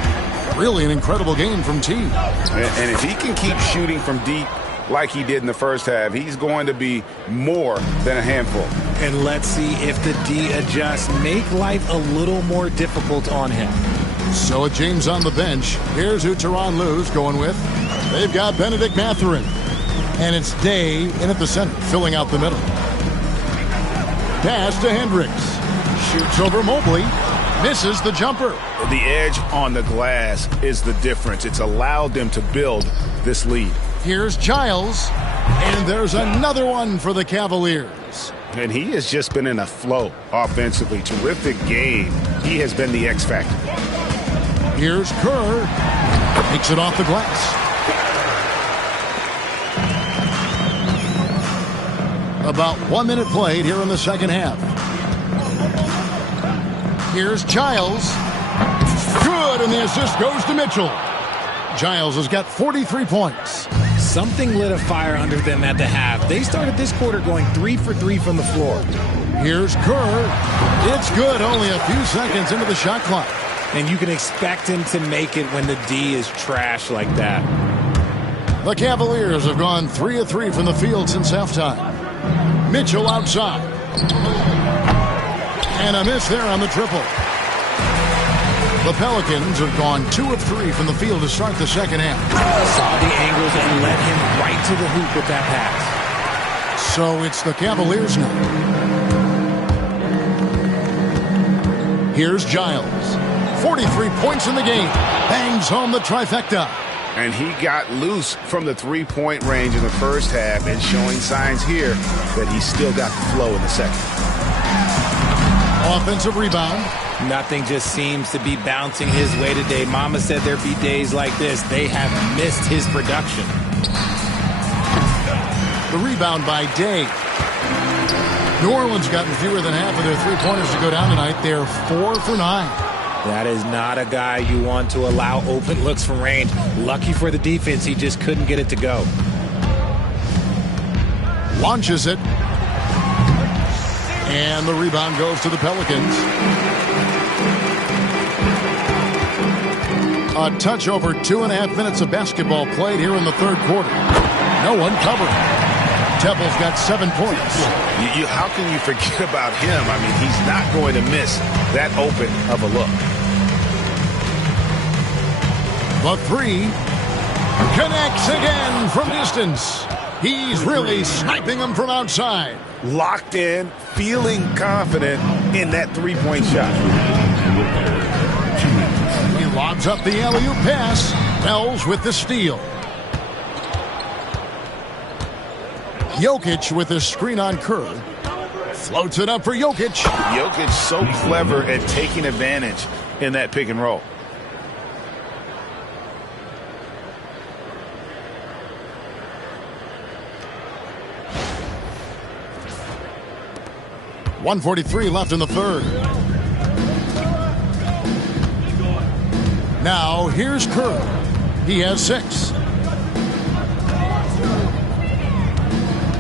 Really an incredible game from T. And if he can keep shooting from deep like he did in the first half, he's going to be more than a handful. And let's see if the D adjusts, make life a little more difficult on him. So with James on the bench, here's who Tyronn Lue's going with. They've got Benedict Mathurin. And it's Day in at the center, filling out the middle. Pass to Hendricks. Shoots over Mobley. Misses the jumper. The edge on the glass is the difference. It's allowed them to build this lead. Here's Giles. And there's another one for the Cavaliers. And he has just been in a flow offensively. Terrific game. He has been the X factor. Here's Kerr. Takes it off the glass. About 1 minute played here in the second half. Here's Giles. Good good, and the assist goes to Mitchell. Giles has got 43 points. Something lit a fire under them at the half. They started this quarter going 3 for 3 from the floor. Here's Kerr. It's good, only a few seconds into the shot clock. And you can expect him to make it when the D is trash like that. The Cavaliers have gone 3 of 3 from the field since halftime. Mitchell outside. And a miss there on the triple. The Pelicans have gone 2 of 3 from the field to start the second half. Saw the angles and led him right to the hoop with that pass. So it's the Cavaliers now. Here's Giles. 43 points in the game. Bangs home the trifecta. And he got loose from the three-point range in the first half and showing signs here that he's still got the flow in the second. Offensive rebound. Nothing just seems to be bouncing his way today. Mama said there'd be days like this. They have missed his production. The rebound by Day. New Orleans gotten fewer than half of their three-pointers to go down tonight. They're 4 for 9. That is not a guy you want to allow open looks from range. Lucky for the defense, he just couldn't get it to go. Launches it. And the rebound goes to the Pelicans. A touch over 2.5 minutes of basketball played here in the third quarter. No one covered. Temple's got 7 points. How can you forget about him? I mean, he's not going to miss that open of a look. The three connects again from distance. He's really sniping them from outside. Locked in, feeling confident in that three-point shot. He lobs up the alley-oop pass. Wells with the steal. Jokic with the screen on Kerr. Floats it up for Jokic. Jokic so clever at taking advantage in that pick and roll. .143 left in the third. Now here's Kerr. He has 6.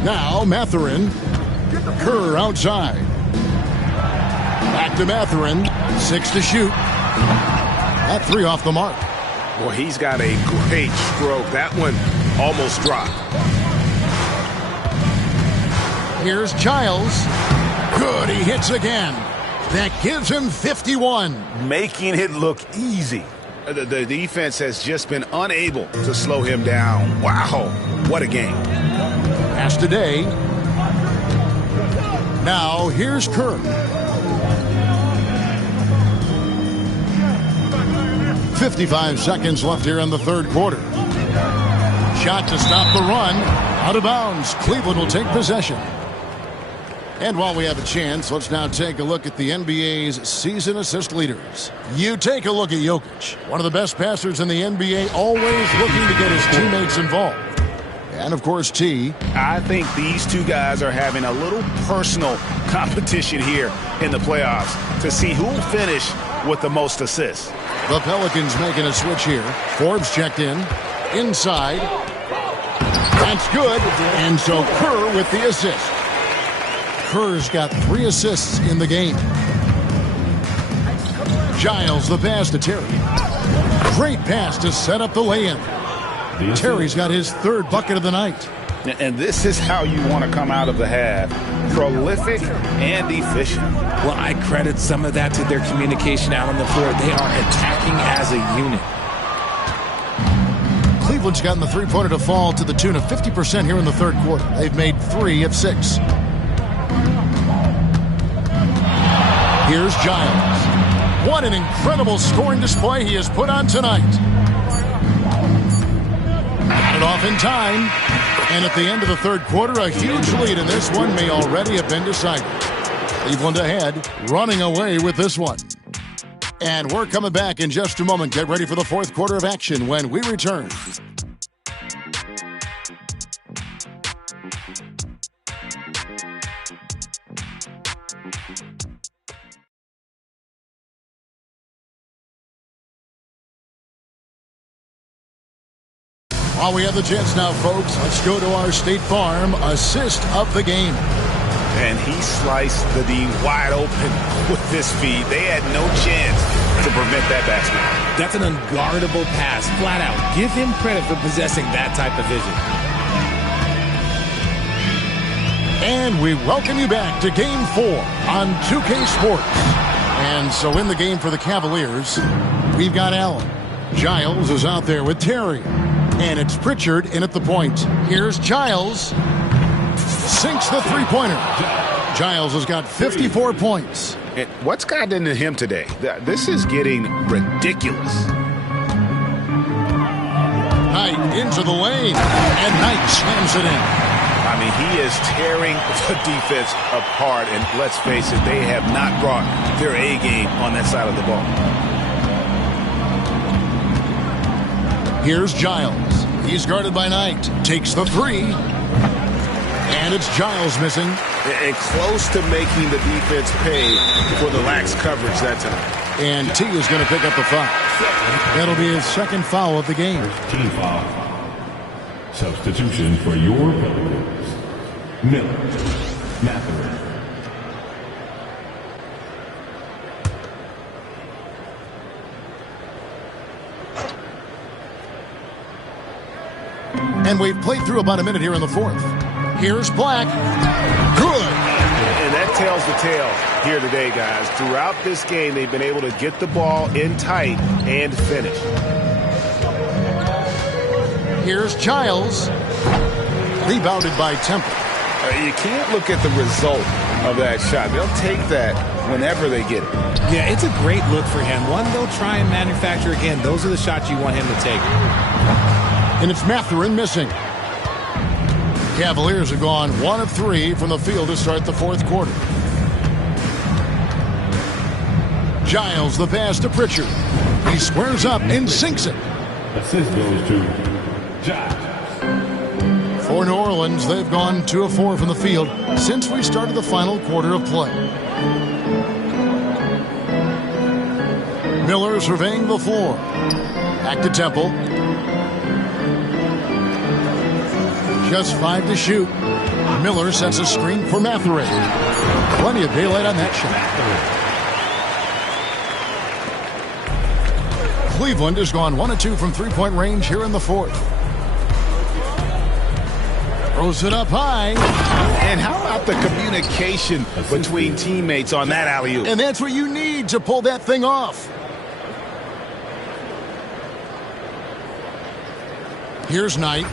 Now Mathurin. Kerr outside. Back to Mathurin. 6 to shoot. That 3 off the mark. Boy, he's got a great stroke. That one almost dropped. Here's Giles. Good, he hits again. That gives him 51. Making it look easy. The defense has just been unable to slow him down. Wow, what a game. Pass today. Now here's Kerr. 55 seconds left here in the third quarter. Shot to stop the run. Out of bounds. Cleveland will take possession. And while we have a chance, let's now take a look at the NBA's season assist leaders. You take a look at Jokic, one of the best passers in the NBA, always looking to get his teammates involved. And, of course, T. I think these two guys are having a little personal competition here in the playoffs to see who will finish with the most assists. The Pelicans making a switch here. Forbes checked in. Inside. That's good. And so Kerr with the assist. Kerr's got 3 assists in the game. Giles the pass to Terry. Great pass to set up the lay-in. Terry's got his 3rd bucket of the night. And this is how you want to come out of the half. Prolific and efficient. Well, I credit some of that to their communication out on the floor. They are attacking as a unit. Cleveland's gotten the three-pointer to fall to the tune of 50% here in the third quarter. They've made 3 of 6. Here's Giles. What an incredible scoring display he has put on tonight. Got it off in time. And at the end of the third quarter, a huge lead in this one may already have been decided. Cleveland ahead, running away with this one. And we're coming back in just a moment. Get ready for the fourth quarter of action when we return. While we have the chance now, folks, let's go to our State Farm assist of the game. And he sliced the D wide open with this feed. They had no chance to prevent that basket. That's an unguardable pass, flat out. Give him credit for possessing that type of vision. And we welcome you back to Game 4 on 2K Sports. And so in the game for the Cavaliers, we've got Allen. Giles is out there with Terry. And it's Pritchard in at the point. Here's Giles. Sinks the three-pointer. Giles has got 54 points. And what's gotten into him today? This is getting ridiculous. Knight into the lane. And Knight slams it in. I mean, he is tearing the defense apart. And let's face it, they have not brought their A game on that side of the ball. Here's Giles. He's guarded by Knight. Takes the three. And it's Giles missing. And close to making the defense pay for the lax coverage that time. And T is going to pick up the foul. That'll be his second foul of the game. Team foul. Substitution for your Pelicans. Miller. Mattherin. And we've played through about a minute here in the fourth. Here's Black. Good. And that tells the tale here today, guys. Throughout this game, they've been able to get the ball in tight and finish. Here's Giles. Rebounded by Temple. You can't look at the result of that shot. They'll take that whenever they get it. Yeah, it's a great look for him. One they'll try and manufacture again. Those are the shots you want him to take. And it's Mathurin missing. Cavaliers have gone 1 of 3 from the field to start the fourth quarter. Giles, the pass to Pritchard. He squares up and sinks it. Assist goes to Giles. For New Orleans, they've gone 2 of 4 from the field since we started the final quarter of play. Miller surveying the floor. Back to Temple. Just 5 to shoot. Miller sets a screen for Mathurin. Plenty of daylight on that shot. Cleveland has gone 1 of 2 from three-point range here in the fourth. Throws it up high. And how about the communication between teammates on that alley-oop? And that's what you need to pull that thing off. Here's Knight.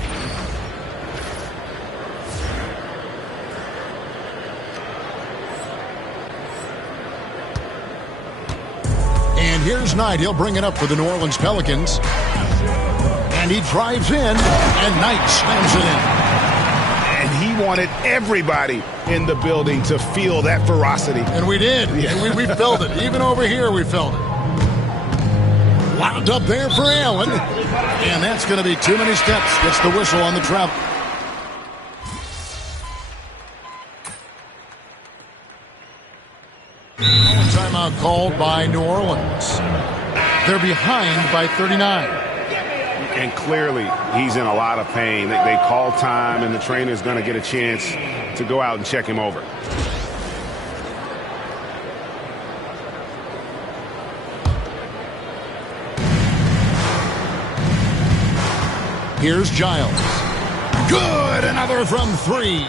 And here's Knight. He'll bring it up for the New Orleans Pelicans. And he drives in, and Knight slams it in. And he wanted everybody in the building to feel that ferocity. And we did. Yeah. And we felt it. Even over here, we felt it. Wound up there for Allen. And that's going to be too many steps. Gets the whistle on the travel. Timeout called by New Orleans. They're behind by 39. And clearly, he's in a lot of pain. They call time, and the trainer's going to get a chance to go out and check him over. Here's Giles. Good! Another from 3.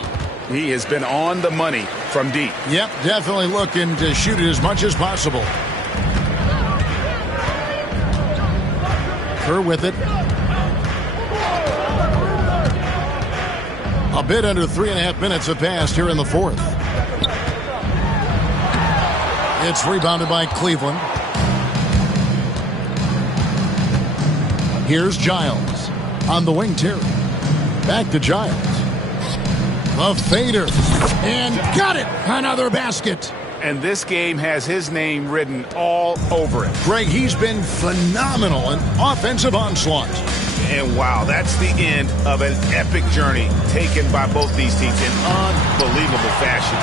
He has been on the money from deep. Yep, definitely looking to shoot it as much as possible. Kerr with it. A bit under 3.5 minutes have passed here in the fourth. It's rebounded by Cleveland. Here's Giles. On the wing, Terry. Back to Giles. The fader. And got it! Another basket. And this game has his name written all over it. Greg, he's been phenomenal. An offensive onslaught. And wow, that's the end of an epic journey taken by both these teams in unbelievable fashion.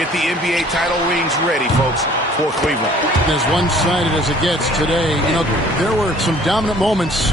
Get the NBA title rings ready, folks, for Cleveland. As one-sided as it gets today, you know, there were some dominant moments